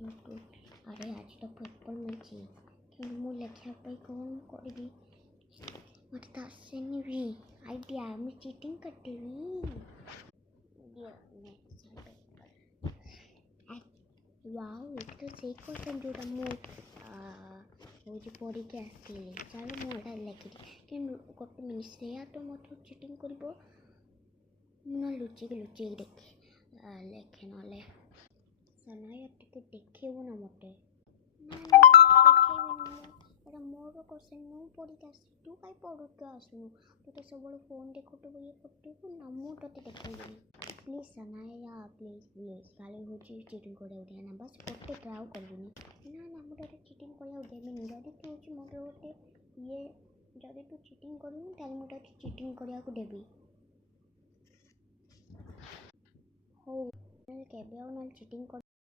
କିନ୍ତୁ ଆରେ ଆଜି ତ ପେପର୍ ମିଳିଛି କିନ୍ତୁ ମୁଁ ଲେଖିବା ପାଇଁ କ'ଣ କରିବି? ମୋତେ ତ ଆସେନି ବି ଆଇଡ଼ିଆ। ମୁଁ ଚିଟିଂ କରିଦେବି। ୱାଓ, ଏଠି ତ ସେଇ କ୍ୱେଶ୍ଚନ୍ ଯେଉଁଟା ମୁଁ ହେଉଛି ପଢ଼ିକି ଆସିଥିଲି। ଚାଲ ମୁଁ ଏଇଟା ଲେଖିଲି କିନ୍ତୁ ଗୋଟେ ମିନିଟ୍, ଶ୍ରେୟା ତ ମୋତେ ଚିଟିଂ କରିବ। ମୁଁ ନହେଲେ ଲୁଚିକି ଦେଖେ ଲେଖେ। ନହେଲେ ସନାୟା ଟିକେ ଦେଖେଇବୁ ନା ମୋତେ? ନା ଦେଖେଇବିନି। ଏଇଟା ମୋର କ୍ୱେଶ୍ଚନ୍, ମୁଁ ପଢ଼ିକି ଆସିଛି। ତୁ କାହିଁ ପଢ଼ିକି ଆସୁନୁ? ତୁ ତ ସବୁବେଳେ ଫୋନ୍ ଦେଖୁଥିବୁ, ଇଏ କରୁଥିବୁ ନା। ମୁଁ ତୋତେ ଦେଖେଇବିନି। ପ୍ଲିଜ୍ ସନାୟା, ପ୍ଲିଜ୍ କାଲି ହେଉଛି ଚିଟିଂ କରିବାକୁ ଦିଏ ନା। ବାସ୍ ଗୋଟେ ଟ୍ରାଏ କରିବିନି। ନା ମୁଁ ତୋତେ ଚିଟିଂ କରିବାକୁ ଦେବିନି। ଯଦି ତୁ ହେଉଛି ମୋର ଗୋଟେ ଯଦି ତୁ ଚିଟିଂ କରିବୁ ତାହେଲେ ମୁଁ ତୋତେ ଚିଟିଂ କରିବାକୁ ଦେବି। ହଉ, କେବେ ଆଉ ନହେଲେ ଚିଟିଂ